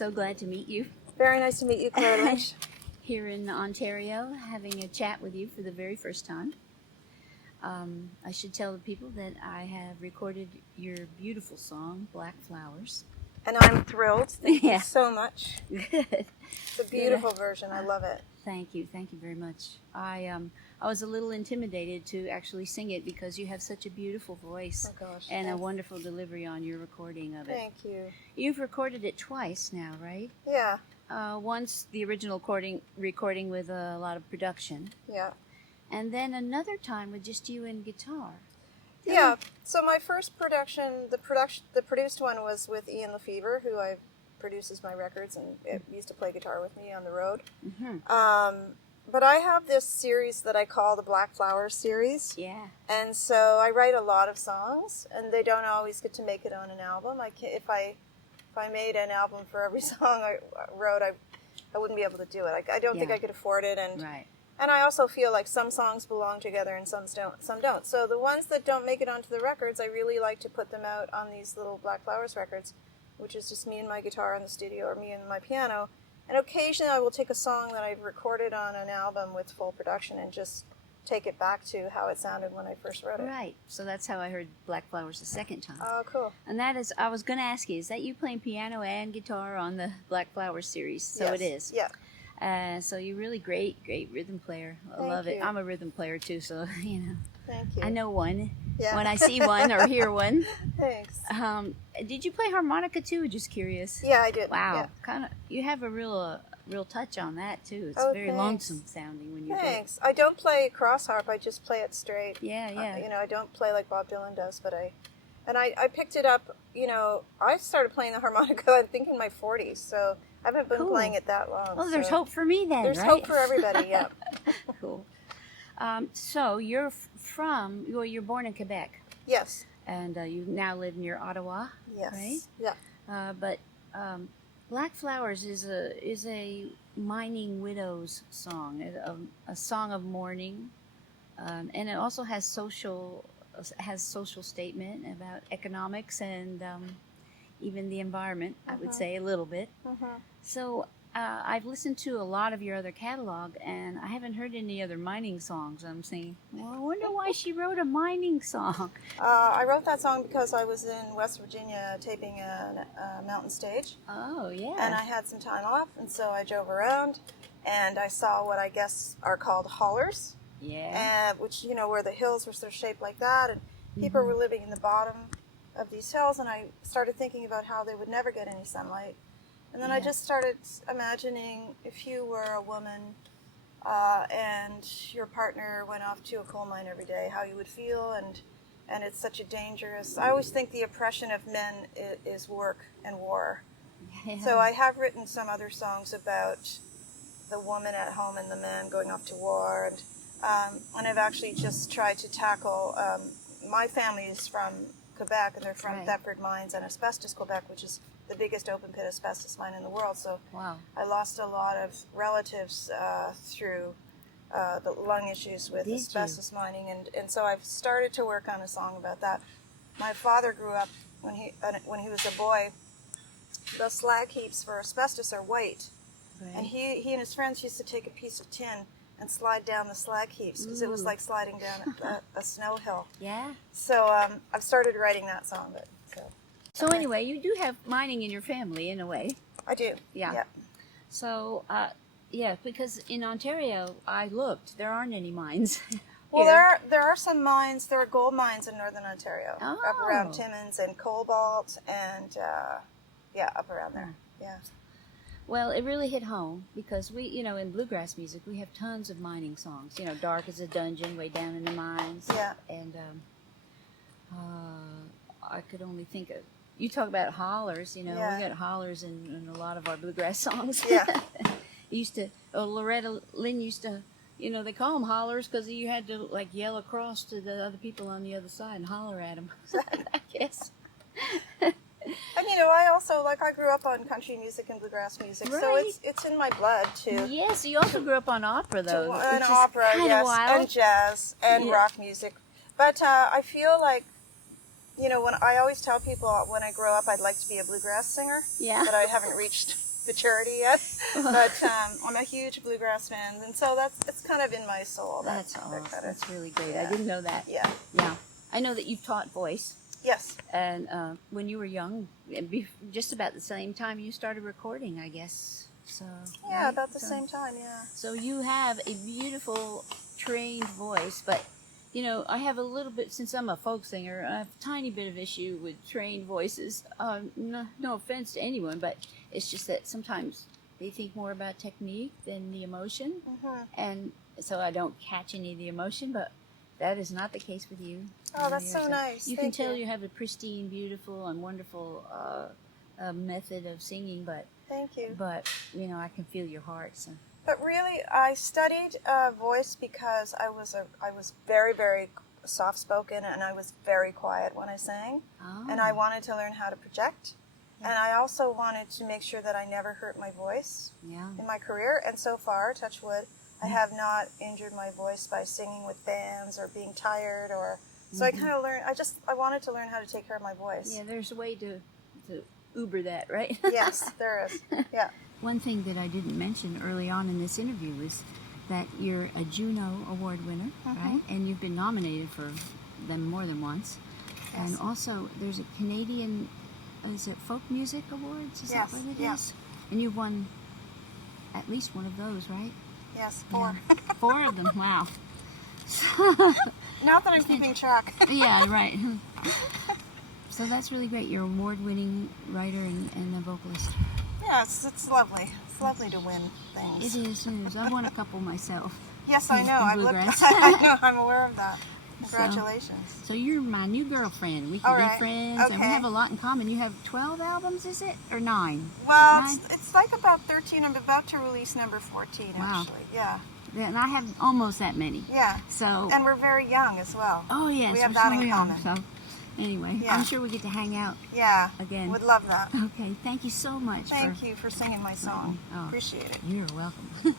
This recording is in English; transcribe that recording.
so glad to meet you. Very nice to meet you, Claire Lynch. Here in Ontario, having a chat with you for the very first time. I should tell the people that I have recorded your beautiful song, Black Flowers. And I'm thrilled. Thank you so much. Good. It's a beautiful version. I love it. Thank you very much. I was a little intimidated to actually sing it because you have such a beautiful voice and a wonderful delivery on your recording of it. Thank you. You've recorded it twice now, right? Yeah. Once the original recording with a lot of production. Yeah. And then another time with just you and guitar. Yeah. So my first production, the produced one was with Ian Lefevre, who produces my records and used to play guitar with me on the road. Mm-hmm. But I have this series that I call the Black Flowers series. Yeah. And so I write a lot of songs, and they don't always get to make it on an album. If I made an album for every song I wrote, I wouldn't be able to do it. I don't think I could afford it. And right. And I also feel like some songs belong together and some don't. So the ones that don't make it onto the records, I really like to put them out on these little Black Flowers records, which is just me and my guitar in the studio or me and my piano. And occasionally I will take a song that I've recorded on an album with full production and just take it back to how it sounded when I first wrote it. Right. So that's how I heard Black Flowers the second time. Oh, cool. And that is, I was going to ask you, is that you playing piano and guitar on the Black Flowers series? So yes. It is. Yeah. So you're really great rhythm player. I love it. I'm a rhythm player too, so you know. Thank you. I know one Yeah. when I see one or hear one. Thanks. Did you play harmonica too? Just curious. Yeah, I did. Wow, Yeah. kind of. You have a real touch on that too. It's very thanks. lonesome sounding when you do it. Thanks. I don't play cross harp. I just play it straight. Yeah. I don't play like Bob Dylan does, but I picked it up. I started playing the harmonica I think in my 40s, so I haven't been playing it that long. Well, there's hope for me then, There's right? hope for everybody. Yeah. Cool. So you're you're born in Quebec. Yes. And you now live near Ottawa. Yes. Right? Yeah. But Black Flowers is a mining widow's song, a song of mourning, and it also has social statement about economics and even the environment. I would say a little bit. So I've listened to a lot of your other catalog, and I haven't heard any other mining songs. I'm saying, well, I wonder why she wrote a mining song. I wrote that song because I was in West Virginia taping a mountain stage. Oh, yeah. And I had some time off, and so I drove around, and I saw what I guess are called hollers. Yeah. Which, where the hills were sort of shaped like that, and people were living in the bottom of these hills, and I started thinking about how they would never get any sunlight. And then I just started imagining if you were a woman and your partner went off to a coal mine every day, how you would feel, and it's such a dangerous... I always think the oppression of men is work and war. Yeah. So I have written some other songs about the woman at home and the man going off to war, and I've actually just tried to tackle... my family is from Quebec, and they're from Thetford Mines and Asbestos, Quebec, which is the biggest open pit asbestos mine in the world. So I lost a lot of relatives through the lung issues with asbestos mining, and so I've started to work on a song about that. My father grew up when he was a boy. The slag heaps for asbestos are white, and he and his friends used to take a piece of tin and slide down the slag heaps because it was like sliding down a snow hill. Yeah. So I've started writing that song. So anyway, you do have mining in your family in a way. I do. Yeah. So because in Ontario, I looked, there aren't any mines. Well, there are some mines. There are gold mines in northern Ontario, up around Timmins, and cobalt, and up around there. Yeah. Well, it really hit home because we, in bluegrass music, we have tons of mining songs. Dark as a Dungeon, way down in the mines. Yeah. And I could only think of, you talk about hollers, we got hollers in a lot of our bluegrass songs. Yeah. Loretta Lynn used to, they call them hollers because you had to yell across to the other people on the other side and holler at them, I guess. And I also I grew up on country music and bluegrass music, so it's in my blood too. Yes, you also grew up on opera though. And opera, yes, wild. And jazz and rock music. But I feel like, when I always tell people when I grow up I'd like to be a bluegrass singer. Yeah. But I haven't reached maturity yet, but I'm a huge bluegrass fan, and so it's kind of in my soul. That's awesome. That's really great. Yeah. I didn't know that. Yeah. Yeah. I know that you've taught voice. Yes. And when you were young, just about the same time you started recording, I guess. So Yeah, right? about the same time, yeah. So you have a beautiful trained voice, but you know, I have a little bit, since I'm a folk singer, I have a tiny bit of issue with trained voices. No offense to anyone, but it's just that sometimes they think more about technique than the emotion. Mm-hmm. And so I don't catch any of the emotion, but that is not the case with you. Oh, that's so nice. You Thank can tell you have a pristine, beautiful, and wonderful method of singing, but Thank you. But you know, I can feel your heart. So. But really, I studied voice because I was very, very soft-spoken, and I was very quiet when I sang, and I wanted to learn how to project, and I also wanted to make sure that I never hurt my voice in my career, and so far, touch wood, I have not injured my voice by singing with bands or being tired, or so I kind of learned. I wanted to learn how to take care of my voice. Yeah, there's a way to Uber that, right? Yes, there is. Yeah. One thing that I didn't mention early on in this interview was that you're a Juno Award winner, right? And you've been nominated for them more than once. Yes. And also, there's a Canadian, is it Folk Music Awards? Is that what it is? And you've won at least one of those, right? Yes, 4. Yeah. 4 of them, wow. Not that I'm keeping track. Yeah, right. So that's really great. You're an award-winning writer and a vocalist. Yeah, it's lovely. It's lovely to win things. It is. I've won a couple myself. Yes, I know. In bluegrass. I know. I'm aware of that. Congratulations. So you're my new girlfriend. We can be friends, and we have a lot in common. You have 12 albums, is it? Or 9? Well, 9? It's like about 13. I'm about to release number 14, actually. Yeah. And I have almost that many. Yeah. So. And we're very young as well. Oh, yes. We have that in common. So, anyway, I'm sure we get to hang out. Yeah. Again. Would love that. Okay. Thank you so much. Thank you for singing my song. Oh, appreciate it. You're welcome.